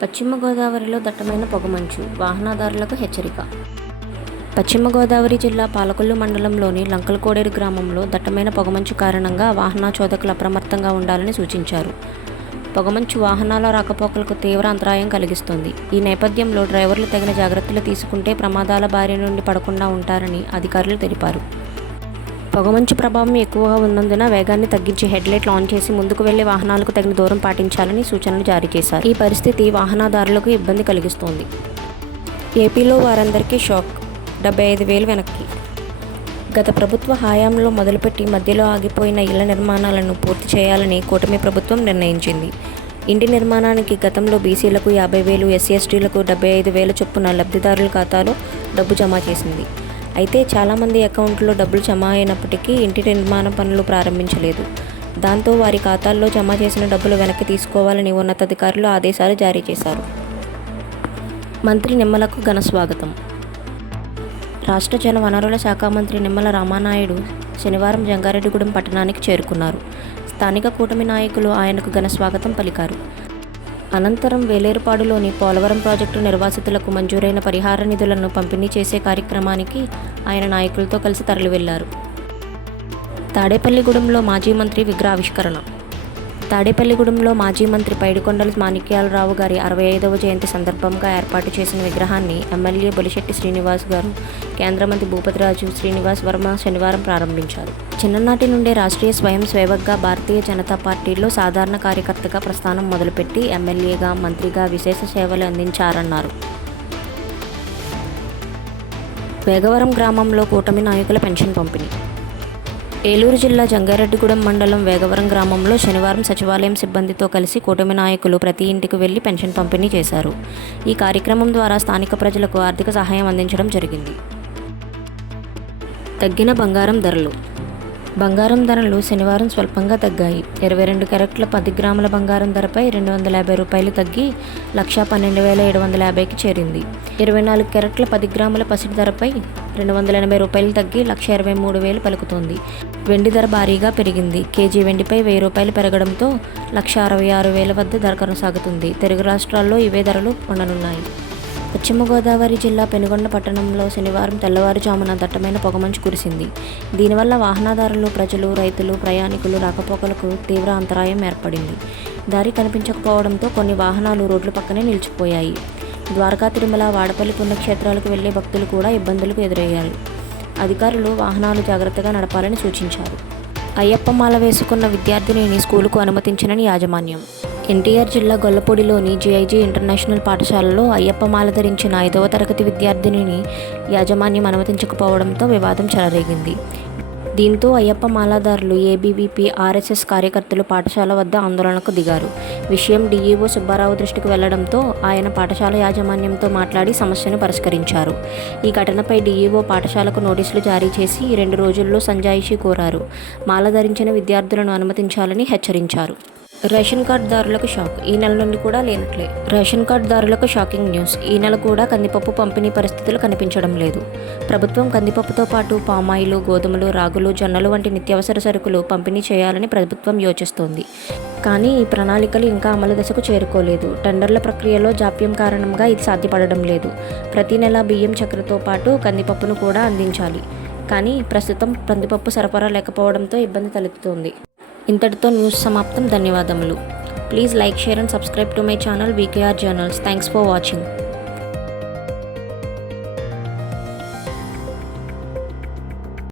పశ్చిమ గోదావరిలో దట్టమైన పొగమంచు, వాహనదారులకు హెచ్చరిక. పశ్చిమ గోదావరి జిల్లా పాలకొల్లు మండలంలోని లంకలకోడేరు గ్రామంలో దట్టమైన పొగమంచు కారణంగా వాహన చోదకులు అప్రమత్తంగా ఉండాలని సూచించారు. పొగమంచు వాహనాల రాకపోకలకు తీవ్ర అంతరాయం కలిగిస్తుంది. ఈ నేపథ్యంలో డ్రైవర్లు తగిన జాగ్రత్తలు తీసుకుంటే ప్రమాదాల బారి నుండి పడకుండా ఉంటారని అధికారులు తెలిపారు. పొగమంచు ప్రభావం ఎక్కువగా ఉన్నందున వేగాన్ని తగ్గించి హెడ్లైట్లు ఆన్ చేసి ముందుకు వెళ్లే వాహనాలకు తగిన దూరం పాటించాలని సూచనలు జారీ చేశారు. ఈ పరిస్థితి వాహనదారులకు ఇబ్బంది కలిగిస్తోంది. ఏపీలో వారందరికీ షాక్, 75,000 వెనక్కి. గత ప్రభుత్వ హయాంలో మొదలుపెట్టి మధ్యలో ఆగిపోయిన ఇళ్ల నిర్మాణాలను పూర్తి చేయాలని కూటమి ప్రభుత్వం నిర్ణయించింది. ఇంటి నిర్మాణానికి గతంలో బీసీలకు 50,000, ఎస్సీ ఎస్టీలకు 75,000 చొప్పున లబ్ధిదారుల ఖాతాలో డబ్బు జమ చేసింది. అయితే చాలామంది అకౌంట్లో డబ్బులు జమ అయినప్పటికీ ఇంటి నిర్మాణ పనులు ప్రారంభించలేదు. దాంతో వారి ఖాతాల్లో జమ చేసిన డబ్బులు వెనక్కి తీసుకోవాలని ఉన్నతాధికారులు ఆదేశాలు జారీ చేశారు. మంత్రి నిమ్మలకు ఘన స్వాగతం. రాష్ట్ర జల వనరుల శాఖ మంత్రి నిమ్మల రామానాయుడు శనివారం జంగారెడ్డిగూడెం పట్టణానికి చేరుకున్నారు. స్థానిక కూటమి నాయకులు ఆయనకు ఘన స్వాగతం పలికారు. అనంతరం వేలేరుపాడులోని పోలవరం ప్రాజెక్టు నిర్వాసితులకు మంజూరైన పరిహార నిధులను పంపిణీ చేసే కార్యక్రమానికి ఆయన నాయకులతో కలిసి తరలివెళ్లారు. తాడేపల్లిగూడెంలో మాజీ మంత్రి విగ్రహావిష్కరణ. తాడేపల్లిగూడెంలో మాజీ మంత్రి పైడికొండల మాణిక్యాలరావు గారి 65వ జయంతి సందర్భంగా ఏర్పాటు చేసిన విగ్రహాన్ని ఎమ్మెల్యే బొలిశెట్టి శ్రీనివాస్ గారు, కేంద్ర మంత్రి భూపతిరాజు శ్రీనివాస్ వర్మ శనివారం ప్రారంభించారు. చిన్ననాటి నుండే రాష్ట్రీయ స్వయం సేవక్గా భారతీయ జనతా పార్టీలో సాధారణ కార్యకర్తగా ప్రస్థానం మొదలుపెట్టి ఎమ్మెల్యేగా, మంత్రిగా విశేష సేవలు అందించారన్నారు. వేగవరం గ్రామంలో కూటమి నాయకుల పెన్షన్ పంపిణీ. ఏలూరు జిల్లా జంగారెడ్డిగూడెం మండలం వేగవరం గ్రామంలో శనివారం సచివాలయం సిబ్బందితో కలిసి కూటమి నాయకులు ప్రతి ఇంటికి వెళ్లి పెన్షన్ పంపిణీ చేశారు. ఈ కార్యక్రమం ద్వారా స్థానిక ప్రజలకు ఆర్థిక సహాయం అందించడం జరిగింది. తగ్గిన బంగారం ధరలు. బంగారం ధరలు శనివారం స్వల్పంగా తగ్గాయి. 22 క్యారెట్ల 10 గ్రాముల బంగారం ధరపై ₹250 తగ్గి ₹112,750కి చేరింది. 24 క్యారెట్ల 10 గ్రాముల పసిడి ధరపై ₹280 తగ్గి ₹123,000 పలుకుతోంది. వెండి ధర భారీగా పెరిగింది. కేజీ వెండిపై ₹1,000 పెరగడంతో ₹166,000 వద్ద ధర కొనసాగుతుంది. తెలుగు రాష్ట్రాల్లో ఇవే ధరలు ఉండనున్నాయి. పశ్చిమ గోదావరి జిల్లా పెనుగొండ పట్టణంలో శనివారం తెల్లవారుజామున దట్టమైన పొగమంచు కురిసింది. దీనివల్ల వాహనదారులు, ప్రజలు, రైతులు, ప్రయాణికులు రాకపోకలకు తీవ్ర అంతరాయం ఏర్పడింది. దారి కనిపించకపోవడంతో కొన్ని వాహనాలు రోడ్ల పక్కనే నిలిచిపోయాయి. ద్వారకా, తిరుమల, వాడపల్లి పుణ్యక్షేత్రాలకు వెళ్లే భక్తులు కూడా ఇబ్బందులకు ఎదురయ్యారు. అధికారులు వాహనాలు జాగ్రత్తగా నడపాలని సూచించారు. అయ్యప్ప మాల వేసుకున్న విద్యార్థినిని స్కూలుకు అనుమతించనని యాజమాన్యం. ఎన్టీఆర్ జిల్లా గొల్లపూడిలోని జీఐజీ ఇంటర్నేషనల్ పాఠశాలలో అయ్యప్ప మాల ధరించిన 5వ తరగతి విద్యార్థినిని యాజమాన్యం అనుమతించకపోవడంతో వివాదం చెలరేగింది. దీంతో అయ్యప్ప మాలాదారులు, ఏబీవీపీ, ఆర్ఎస్ఎస్ కార్యకర్తలు పాఠశాల వద్ద ఆందోళనకు దిగారు. విషయం డీఈఓ సుబ్బారావు దృష్టికి వెళ్లడంతో ఆయన పాఠశాల యాజమాన్యంతో మాట్లాడి సమస్యను పరిష్కరించారు. ఈ ఘటనపై డీఈఓ పాఠశాలకు నోటీసులు జారీ చేసి 2 రోజుల్లో సంజాయిషీ కోరారు. మాల ధరించిన విద్యార్థులను అనుమతించాలని హెచ్చరించారు. రేషన్ కార్డుదారులకు షాక్, ఈ నెల నుండి కూడా లేనట్లే. రేషన్ కార్డుదారులకు షాకింగ్ న్యూస్. ఈ నెల కూడా కందిపప్పు పంపిణీ పరిస్థితులు కనిపించడం లేదు. ప్రభుత్వం కందిపప్పుతో పాటు పామాయిలు, గోధుమలు, రాగులు, జొన్నలు వంటి నిత్యావసర సరుకులు పంపిణీ చేయాలని ప్రభుత్వం యోచిస్తోంది. కానీ ఈ ప్రణాళికలు ఇంకా అమలు దశకు చేరుకోలేదు. టెండర్ల ప్రక్రియలో జాప్యం కారణంగా ఇది సాధ్యపడడం లేదు. ప్రతి నెల బియ్యం, చక్కెరతో పాటు కందిపప్పును కూడా అందించాలి. కానీ ప్రస్తుతం కందిపప్పు సరఫరా లేకపోవడంతో ఇబ్బంది తలెత్తుతోంది. ఇంతటితో న్యూస్ సమాప్తం. ధన్యవాదములు. Please like, share and subscribe to my channel VKR journals. Thanks for watching.